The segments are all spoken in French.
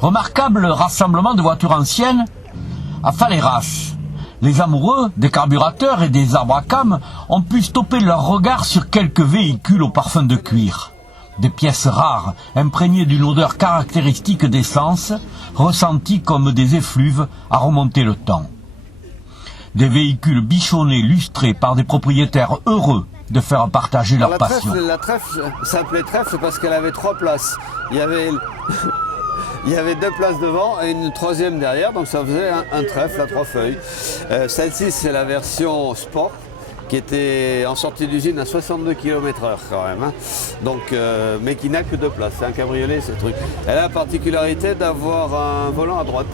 Remarquable rassemblement de voitures anciennes à Faleras. Les amoureux des carburateurs et des arbres à cames ont pu stopper leur regard sur quelques véhicules au parfum de cuir. Des pièces rares, imprégnées d'une odeur caractéristique d'essence, ressenties comme des effluves à remonter le temps. Des véhicules bichonnés, lustrés par des propriétaires heureux de faire partager leur passion. La trèfle s'appelait trèfle parce qu'elle avait 3 places. Il y avait 2 places devant et une troisième derrière, donc ça faisait un trèfle à 3 feuilles. Celle-ci, c'est la version sport, qui était en sortie d'usine à 62 km/h quand même. Hein. Donc, mais qui n'a que 2 places. C'est un cabriolet, ce truc. Elle a la particularité d'avoir un volant à droite.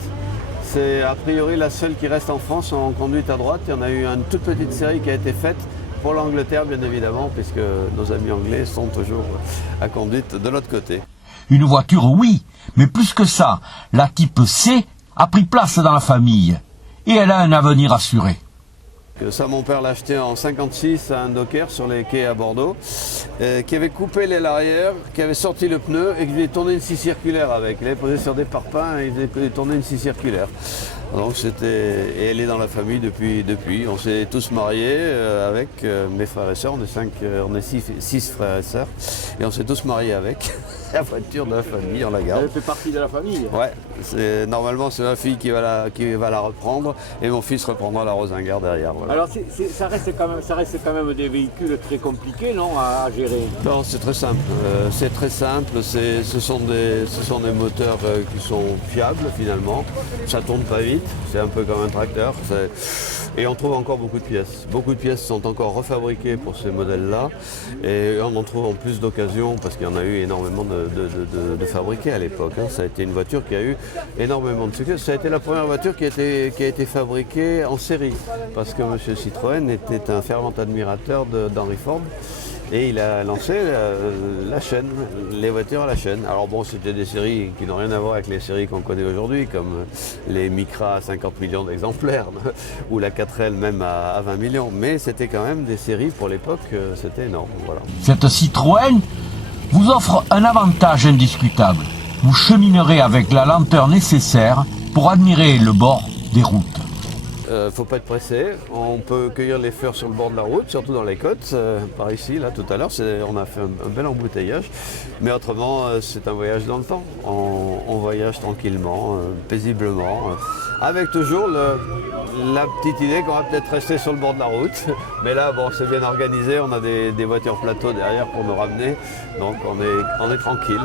C'est a priori la seule qui reste en France en conduite à droite. Il y en a eu une toute petite série qui a été faite pour l'Angleterre, bien évidemment, puisque nos amis anglais sont toujours à conduite de l'autre côté. Une voiture, oui, mais plus que ça, la type C a pris place dans la famille et elle a un avenir assuré. Ça, mon père l'a acheté en 56 à un docker sur les quais à Bordeaux, qui avait coupé l'aile arrière, qui avait sorti le pneu et qui faisait tourner une scie circulaire avec. Il avait posé sur des parpaings et il faisait tourner une scie circulaire. Donc et elle est dans la famille depuis. On s'est tous mariés avec mes frères et sœurs. On est 6 frères et sœurs et on s'est tous mariés avec. La voiture de la famille, on la garde. Elle fait partie de la famille. Ouais, normalement c'est ma fille qui va la reprendre et mon fils reprendra la Rosengart derrière. Voilà. Alors ça reste quand même des véhicules très compliqués, non, à gérer. Non, c'est très simple. Ce sont des moteurs qui sont fiables finalement. Ça tourne pas vite, c'est un peu comme un tracteur. Et on trouve encore beaucoup de pièces. Beaucoup de pièces sont encore refabriquées pour ces modèles-là. Et on en trouve en plus d'occasion parce qu'il y en a eu énormément de fabriqués à l'époque. Hein. Ça a été une voiture qui a eu énormément de succès. Ça a été la première voiture qui a été fabriquée en série. Parce que M. Citroën était un fervent admirateur d'Henry Ford. Et il a lancé la chaîne, les voitures à la chaîne. Alors bon, c'était des séries qui n'ont rien à voir avec les séries qu'on connaît aujourd'hui, comme les Micra à 50 millions d'exemplaires, ou la 4L même à 20 millions. Mais c'était quand même des séries, pour l'époque, c'était énorme. Voilà. Cette Citroën vous offre un avantage indiscutable. Vous cheminerez avec la lenteur nécessaire pour admirer le bord des routes. Faut pas être pressé, on peut cueillir les fleurs sur le bord de la route, surtout dans les côtes, par ici, là tout à l'heure, on a fait un bel embouteillage, mais autrement c'est un voyage dans le temps, on voyage tranquillement, paisiblement, avec toujours la petite idée qu'on va peut-être rester sur le bord de la route, mais là bon c'est bien organisé, on a des voitures plateaux derrière pour nous ramener, donc on est tranquille.